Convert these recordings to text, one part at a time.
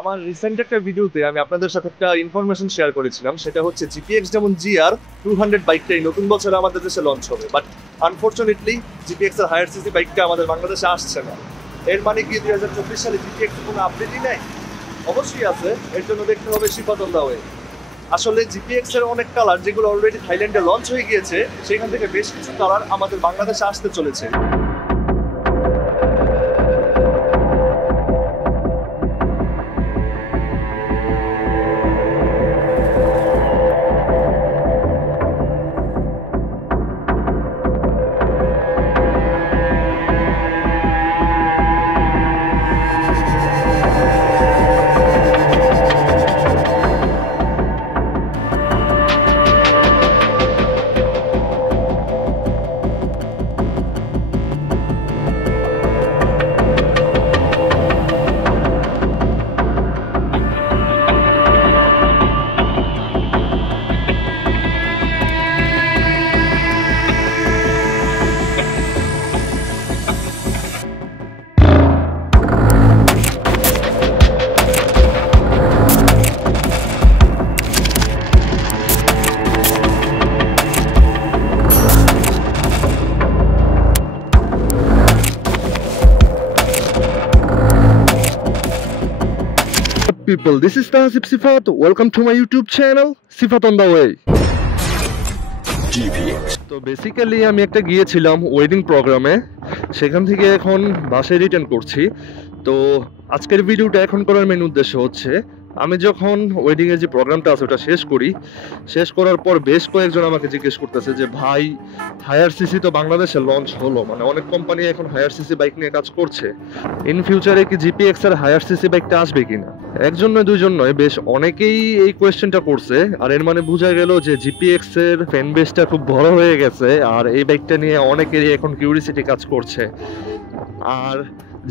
আমার রিসেন্ট একটা ভিডিওতে আমি আপনাদের সাথে একটা ইনফরমেশন শেয়ার করেছিলাম, সেটা হচ্ছে জিপিএক্স যেমন জিআর 200 বাইকটাই নতুন বছরে আমাদের দেশে লঞ্চ হবে, বাট আনফরচুনেটলি জিপিএক্স এর হায়ার সিসি বাইকটা আমাদের বাংলাদেশে আসছে না। এর মানে কি 2024 সালে জিপিএক্স কোনো আপডেটই নাই? অবশ্যই আছে, এর জন্য দেখতে হবে সিফাত অন দা ওয়ে। আসলে জিপিএক্স এর অনেক কালার যেগুলো অলরেডি থাইল্যান্ডে লঞ্চ হয়ে গিয়েছে, সেখান থেকে বেশ কিছু কালার আমাদের বাংলাদেশে আসতে চলেছে। People, this is Tahsib Sifat. Welcome to my YouTube channel, Sifat on the way. তো বেসিক্যালি আমি একটা গিয়েছিলাম ওয়েডিং প্রোগ্রামে, সেখান থেকে এখন বাসায় রিটার্ন করছি। তো আজকের ভিডিওটা এখন করার মেন উদ্দেশ্য হচ্ছে, আমি যখন ওয়েডিং এর যে প্রোগ্রামটা আছে ওটা শেষ করার পর বেশ কয়েকজন আমাকে জিজ্ঞেস করতেছে যে ভাই, হায়ার সিসি তো বাংলাদেশে লঞ্চ হলো, মানে অনেক কোম্পানি এখন হায়ার সিসি বাইক নিয়ে কাজ করছে, ইন ফিউচারে কি জিপিএক্স এর হায়ার সিসি বাইকটা আসবে কিনা? একজন নয় দুইজন নয়, বেশ অনেকেই এই কোয়েশ্চেনটা করছে। আর এর মানে বোঝা গেল যে জিপিএক্স এর ফ্যান বেসটা খুব বড় হয়ে গেছে, আর এই বাইকটা নিয়ে অনেকেরই এখন কিউরিসিটি কাজ করছে। আর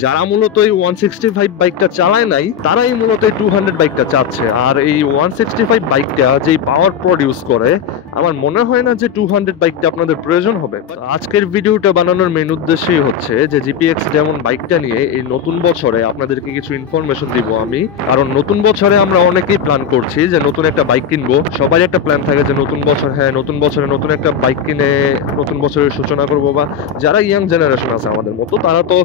যারা মূলত এই 165 বাইকটা চালায় নাই, তারাই মূলত এই 200 বাইকটা চাচ্ছে। আর এই 165 বাইকটা যেই পাওয়ার প্রডিউস করে, আমার মনে হয় না যে 200 বাইকটা আপনাদের প্রয়োজন হবে। আজকের ভিডিওটা বানানোর মেন উদ্দেশ্যই হচ্ছে যে জিপিএক্স যেমন বাইকটা নিয়ে এই নতুন বছরে আপনাদেরকে কিছু ইনফরমেশন দিব আমি। কারণ নতুন বছরে আমরা অনেকেই প্ল্যান করছি যে নতুন একটা বাইক কিনবো, সবারই একটা প্ল্যান থাকে যে নতুন বছর, হ্যাঁ নতুন বছরে নতুন একটা বাইক কিনে নতুন বছরের সূচনা করবো। বা যারা ইয়াং জেনারেশন আছে আমাদের মতো, তারা তো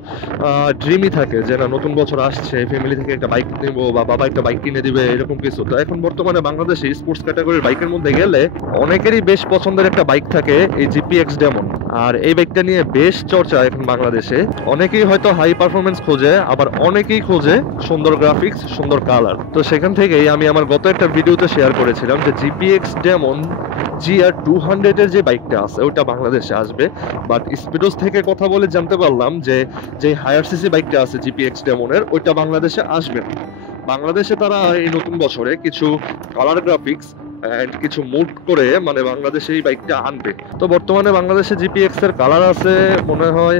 ড্রিমই থাকে যে না, নতুন বছর আসছে, ফ্যামিলি থেকে একটা বাইক নেবো বা বাবা একটা বাইক কিনে দিবে, এরকম কিছু। তো এখন বর্তমানে বাংলাদেশে স্পোর্টস ক্যাটাগরির বাইকের মধ্যে গেলে অনেকেরই বেশ পছন্দের একটা বাইক থাকে এই জিপিএক্স ডেমন। আর এই বাইকটা নিয়ে বেশ চর্চা এখন বাংলাদেশে। অনেকেই হয়তো হাই পারফরমেন্স খোঁজে, আবার অনেকেই খোঁজে সুন্দর গ্রাফিক্স, সুন্দর কালার। তো সেখান থেকেই আমি আমার গত একটা ভিডিওতে শেয়ার করেছিলাম যে জিপিএক্স ডেমন জিআর 200 এর যে বাইকটা আছে ওটা বাংলাদেশে আসবে। বাট স্পিডোস থেকে কথা বলে জানতে পারলাম যে হায়ার সিসি বাইকটা আছে জিপিএক্স ডেমনের, ওইটা বাংলাদেশে আসবে না। বাংলাদেশে তারা এই নতুন বছরে কিছু কালার গ্রাফিক্স এন্ড কিছু মুড করে মানে বাংলাদেশে এই বাইকটা আনবে। তো বর্তমানে বাংলাদেশে জিপিএক্স এর কালার আছে মনে হয়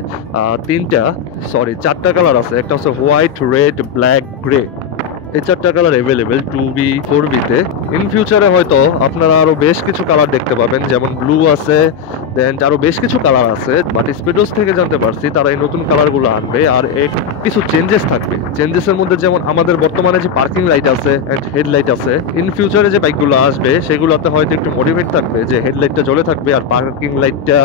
চারটা কালার আছে। একটা হচ্ছে হোয়াইট, রেড, ব্ল্যাক, গ্রে। এই চারটা কালার অ্যাভেলেবেল 2B 4B তে। ইন ফিউচারে হয়তো আপনারা আরো বেশ কিছু কালার দেখতে পাবেন, যেমন ব্লু আছে, দেন আরো বেশ কিছু কালার আছে। বাট স্পিডোস থেকে জানতে পারছি তারা এই নতুন কালারগুলো আনবে। আর কিছু চেঞ্জেস থাকবে। চেঞ্জেসের মধ্যে যেমন আমাদের বর্তমানে যে পার্কিং লাইট আছে এন্ড হেডলাইট আছে, ইন ফিউচারে যে বাইকগুলো আসবে সেগুলোতে হয়তো একটু মডিফাইড থাকবে, যে হেডলাইটটা জ্বলে থাকবে আর পার্কিং লাইটটা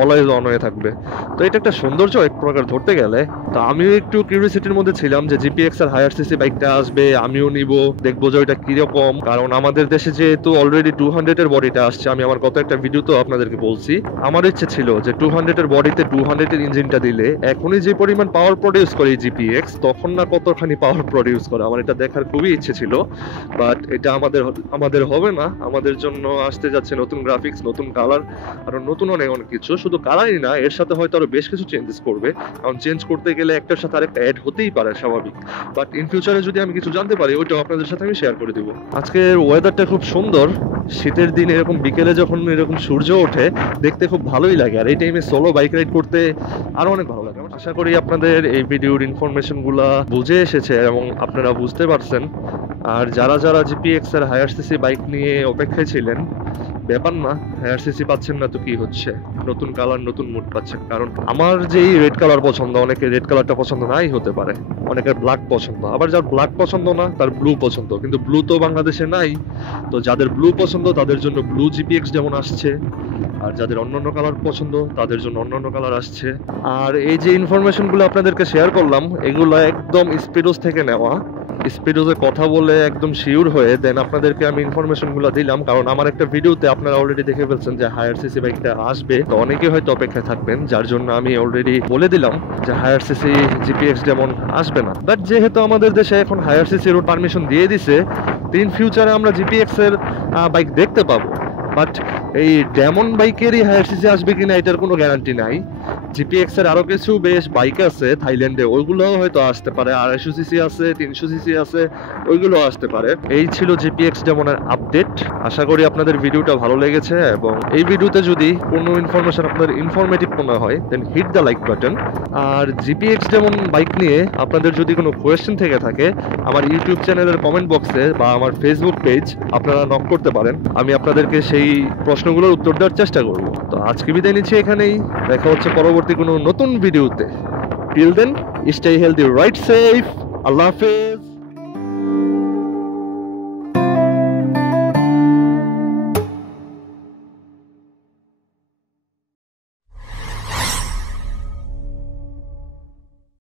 অলওয়েজ অন হয়ে থাকবে। তো এটা একটা সৌন্দর্য এক প্রকার ধরতে গেলে। তো আমিও একটু কিউরিওসিটির মধ্যে ছিলাম যে জিপিএক্স এর হায়ার সিসি বাইকটা আসবে, আমিও নিব, দেখবো যে ওইটা কিরকম। কারণ আমাদের দেশে যেহেতু অলরেডি 200 এর বডিটা আসছে, আমি আমার গত একটা ভিডিও তো আপনাদেরকে বলছি, আমার ইচ্ছে ছিল যে 200 এর বডিতে 200 এর ইঞ্জিনটা দিলে এখনই যে পরিমাণ পাওয়ার প্রডিউস করে জিপিএক্স, তখন না কতখানি পাওয়ার প্রডিউস করে, আমার এটা দেখার খুবই ইচ্ছে ছিল। বাট এটা আমাদের হবে না। আমাদের জন্য আসতে যাচ্ছে নতুন গ্রাফিক্স, নতুন কালার, আর নতুন অনেক কিছু। শুধু কালারই না, এর সাথে হয়তো আরো বেশ কিছু চেঞ্জেস করবে। কারণ চেঞ্জ করতে গেলে একটার সাথে আরেকটা অ্যাড হতেই পারে, স্বাভাবিক। বাট ইন ফিউচারে যদি আমি কিছু জানতে পারি, ওইটাও আপনাদের সাথে আমি শেয়ার করে দিব। আজকের ওয়েদারটা খুব সুন্দর। শীতের দিন এরকম বিকেলে যখন এরকম সূর্য ওঠে, দেখতে খুব ভালোই লাগে। আর এই টাইমে সোলো বাইক রাইড করতে আরো অনেক ভালো লাগে। আশা করি আপনাদের এই ভিডিওর ইনফরমেশন গুলা বুঝে এসেছে এবং আপনারা বুঝতে পারছেন। আর যারা জিপিএক্স এর হায়ার সিসি বাইক নিয়ে অপেক্ষায় ছিলেন, ব্যাপার না, হায়ার সিসি পাচ্ছেন না তো কি হচ্ছে, নতুন কালার নতুন মুড পাচ্ছেন। কারণ আমার যেই রেড কালার পছন্দ, অনেকে রেড কালারটা পছন্দ নাই হতে পারে, অনেকের ব্ল্যাক পছন্দ, আবার যার ব্ল্যাক পছন্দ না তার ব্লু পছন্দ, কিন্তু ব্লু তো বাংলাদেশে নাই। তো যাদের ব্লু পছন্দ তাদের জন্য ব্লু জিপিএক্স যেমন আসছে, আর যাদের অন্যান্য কালার পছন্দ তাদের জন্য অন্যান্য কালার আসছে। আর এই যে ইনফরমেশনগুলো আপনাদেরকে শেয়ার করলাম, এগুলো একদম স্পিডোস থেকে নেওয়া। স্পিডোজে কথা বলে একদম শিওর হয়ে দেন আপনাদেরকে আমি ইনফরমেশনগুলো দিলাম। কারণ আমার একটা ভিডিওতে আপনারা অলরেডি দেখে ফেলছেন যে হায়ার সিসি বাইকটা আসবে, তো অনেকে হয়তো অপেক্ষায় থাকবেন, যার জন্য আমি অলরেডি বলে দিলাম যে হায়ার সিসি জিপিএক্স যেমন আসবে না। বাট যেহেতু আমাদের দেশে এখন হায়ার সিসি রোড পারমিশন দিয়ে দিছে, ইন ফিউচারে আমরা জিপিএক্স এর বাইক দেখতে পাবো। বাট এই ডেমন বাইকেরই হায়ার সিসি আসবে কিনা এটার কোনো গ্যারান্টি নাই। জিপিএক্স এর আরো কিছু বেশ বাইক আছে থাইল্যান্ডে, ওইগুলো হয়তো আসতে পারে, 250 সিসি আছে, 300 সিসি আছে, ওইগুলো আসতে পারে। এই ছিল জিপিএক্স ডেমনের আপডেট। আশা করি আপনাদের ভিডিওটা ভালো লেগেছে, এবং এই ভিডিওতে যদি কোনো ইনফরমেশন আপনাদের ইনফরমেটিভ মনে হয় then hit the like button. আর জিপিএক্স ডেমন বাইক নিয়ে আপনাদের যদি কোনো কোয়েশ্চেন থেকে থাকে, আমার ইউটিউব চ্যানেলের কমেন্ট বক্সে বা আমার ফেসবুক পেজ আপনারা নক করতে পারেন, আমি আপনাদেরকে সেই প্রশ্নগুলোর উত্তর দেওয়ার চেষ্টা করব। তো আজকে বিদায় নিচ্ছি এখানেই, দেখা হচ্ছে পরবর্তী কোনো নতুন ভিডিওতে। Till then, stay healthy, ride safe, আল্লাহ হাফেজ।